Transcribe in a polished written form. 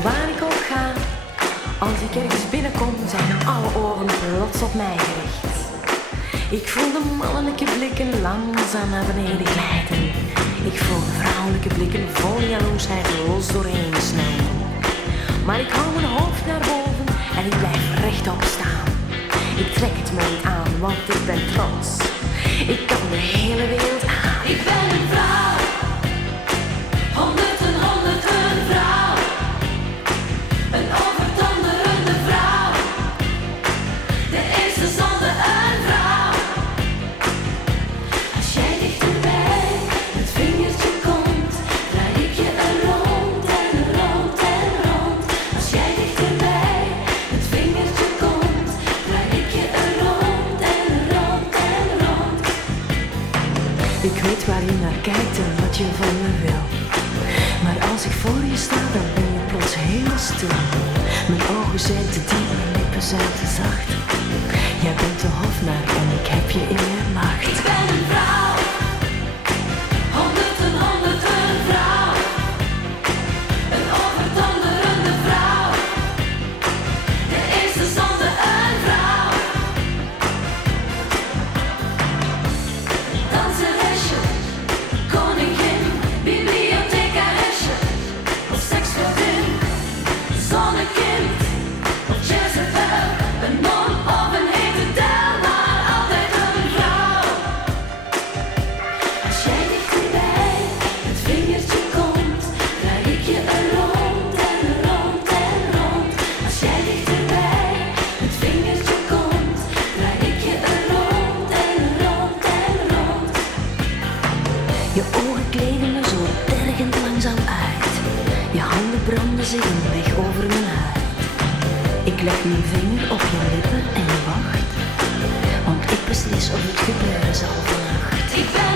Waar ik ook ga, als ik ergens binnenkom, zijn alle ogen plots op mij gericht. Ik voel de mannelijke blikken langzaam naar beneden glijden. Ik voel de vrouwelijke blikken vol jaloersheid los doorheen snellen. Maar ik hou mijn hoofd naar boven en ik blijf rechtop staan. Ik trek het me niet aan, want ik ben trots. Ik kan de hele wereld aan. Ik ben een vrouw, honderden vrouw. Een overtonderende vrouw. De eerste zonder een vrouw. Als jij dichterbij het vingertje komt, draai ik je er rond en rond en rond. Als jij dichterbij het vingertje komt, draai ik je er rond en rond en rond. Ik weet waar je naar kijkt en wat je van me wil. Maar als ik voor je sta, dan ben je plots heel stil. Mijn ogen zijn te diep, mijn lippen zijn te zacht. Jij bent de hofnar en ik heb je in mijn macht. Ik ben een vrouw, honderden vrouw. Een overtonderende vrouw. De eerste zonder een vrouw. Danseresje, koningin, bibliothecaresje. Of seksgodin, zonnekind. Of Jezebel, een non of een hete del, maar altijd een vrouw. Als jij dichterbij het vingertje komt, draai ik je er rond en rond en rond. Als jij dichterbij het vingertje komt, draai ik je er rond en rond en rond. Je ogen kleden me zo tergend langzaam uit. Je handen branden zich een weg over mijn huid. Ik leg mijn vinger op je lippen en je wacht. Want ik beslis of het gebeuren zal vannacht. Ik ben